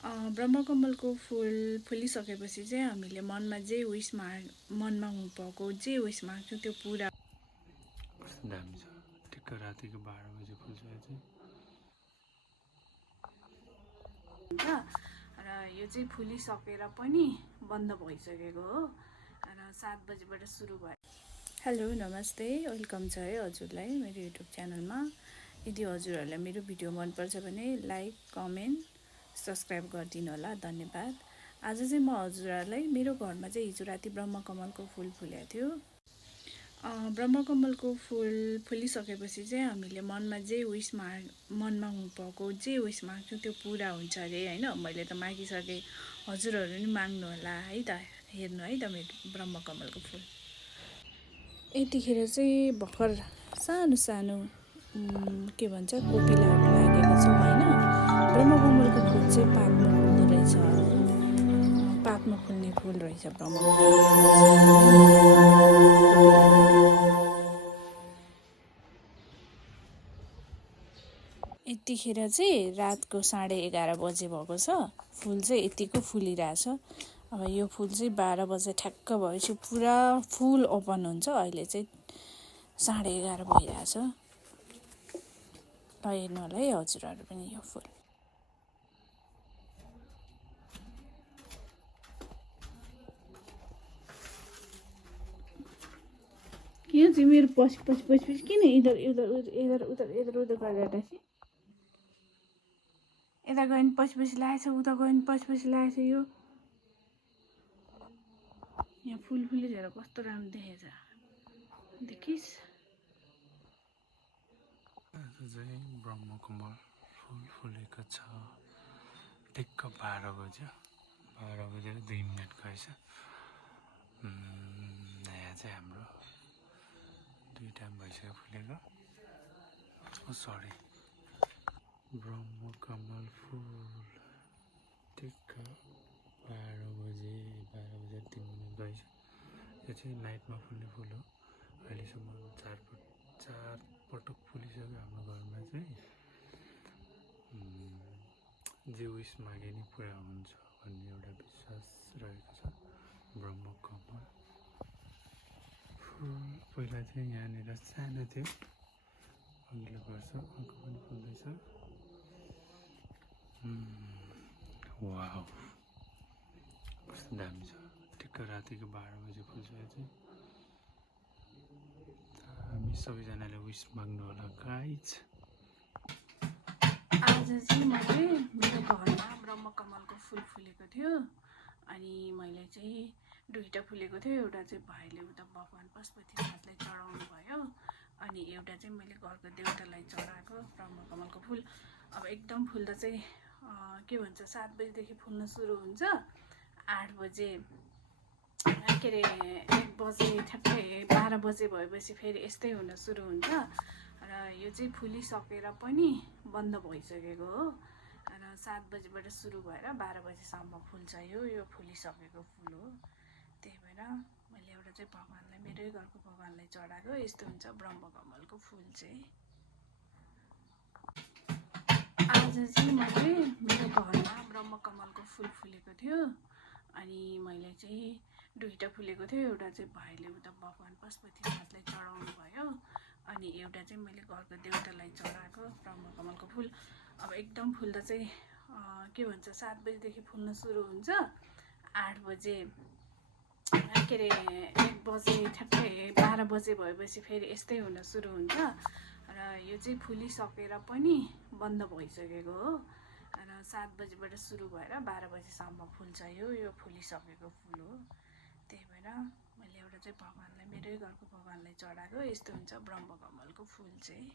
ब्रह्मकमलको फुल फुलिसकेपछि चाहिँ हामीले मनमा जे मनमा भएको जे विस माग्छौँ त्यो पुरा दामी छ। ठिक्क रातिको 12 बजे फुल्छ यो चाहिँ। हुन्छ र यो चाहिँ फुलिसकेर पनि बन्द भइसकेको हो र 7 बजेबाट सुरु भयो। हेलो नमस्ते, वेलकम छ है हजुरलाई मेरो युट्युब च्यानलमा। यदि हजुरहरूलाई मेरो भिडियो मनपर्छ भने लाइक कमेन्ट सब्सक्राइब गरिदिनु होला, धन्यवाद। आज चाहिँ म हजुरहरूलाई मेरो घरमा चाहिँ हिजो राति ब्रह्मकमलको फुल फुलेको थियो। ब्रह्मकमलको फुल फुलिसकेपछि चाहिँ हामीले मनमा जे मनमा भएको जे विस माग्छौँ त्यो पुरा हुन्छ अरे होइन। मैले त मागिसकेँ, हजुरहरू नि माग्नु होला है त, हेर्नु है त मेरो ब्रह्मकमलको फुल। यतिखेर चाहिँ भर्खर सानो सानो के भन्छ कोपिलाहरू लागेको छ होइन। ब्रह्मकमलको फुल चाहिँ पातमा फुल्दो रहेछ, पातमा फुल्ने फुल रहेछ ब्रह्मकमलको फुल यतिखेर चाहिँ रातको 11:30 बजे भएको छ। फुल चाहिँ यतिको फुलिरहेछ। अब यो फुल चाहिँ 12 बजे ठ्याक्क भएपछि पुरा फुल ओपन हुन्छ। अहिले चाहिँ 11:30 भइरहेछ। ल हेर्नु होला है हजुरहरू पनि यो फुल। किन चाहिँ मेरो पछि किन इधर उधर गरिरहेको छ? यता गयो भने पछि लागेछ, उता गयो भने पछि लागेछ। यो यहाँ फुल फुलिदिएर कस्तो राम्रो देखेछ, देखिस्? आज चाहिँ ब्रह्मकमल फुल फुलेको छ। ठिक्क 12 बज्यो, 12 बजेर 2 मिनट गएछ। यहाँ चाहिँ हाम्रो 2 टाइम भइसक्यो फुलेको। सरी, ब्रह्मकमल फुल ठिक्क 12 बजेर 3 मिनट गएछ। यो चाहिँ नाइटमा फुल्ने फुल हो। अहिलेसम्म 4 पटक फुलिसक्यो हाम्रो घरमा चाहिँ। जे विस मागे नि पुरा हुन्छ भन्ने एउटा विश्वास रहेको छ। ब्रह्मकमल फुल पहिला चाहिँ यहाँनिर सानो थियो, अघिल्लो वर्ष अर्को पनि फुल्दैछ। वाउ, कस्तो दामी छ। ठिक्क रातिको 12 बजे फुल्छ यो चाहिँ। हामी सबैजनाले विस माग्नु होला गाइज। आज चाहिँ मैले मेरो घरमा ब्रह्मकमलको फुल फुलेको थियो। अनि मैले चाहिँ 2टा फुलेको थियो। एउटा चाहिँ भाइले उता भगवान् पशुपतिनाथलाई चढाउनु भयो, अनि एउटा चाहिँ मैले घरको देउतालाई चढाएको ब्रह्मकमलको फुल। अब एकदम फुल्दा चाहिँ के भन्छ 7 बजेदेखि फुल्न सुरु हुन्छ। 8 बजे के अरे 1 बजे ठ्याक्कै 12 बजे भएपछि फेरि यस्तै हुन सुरु हुन्छ। र यो चाहिँ फुलिसकेर पनि बन्द भइसकेको हो र 7 बजेबाट सुरु भएर 12 बजेसम्म फुल्छ। यो फुलिसकेको फुल हो। त्यही भएर मैले एउटा चाहिँ भगवान्लाई, मेरै घरको भगवान्लाई चढाएको। यस्तो हुन्छ ब्रह्मकमलको फुल चाहिँ। आज चाहिँ मैले मेरो घरमा ब्रह्मकमलको फुल फुलेको थियो। अनि मैले चाहिँ 2टा फुलेको थियो। एउटा चाहिँ भाइले उता भगवान् पशुपतिनाथलाई चढाउनु भयो, अनि एउटा चाहिँ मैले घरको देउतालाई चढाएको ब्रह्मकमलको फुल। अब एकदम फुल्दा चाहिँ के भन्छ 7 बजेदेखि फुल्न सुरु हुन्छ। 8 बजे के अरे 1 बजे ठ्याक्कै 12 बजे भएपछि फेरि यस्तै हुन सुरु हुन्छ। र यो चाहिँ फुलिसकेर पनि बन्द भइसकेको हो र 7 बजेबाट सुरु भएर 12 बजेसम्म फुल्छ। यो फुलिसकेको फुल हो। त्यही भएर मैले एउटा चाहिँ भगवान्लाई, मेरै घरको भगवान्लाई चढाएको। यस्तो हुन्छ ब्रह्मकमलको फुल चाहिँ।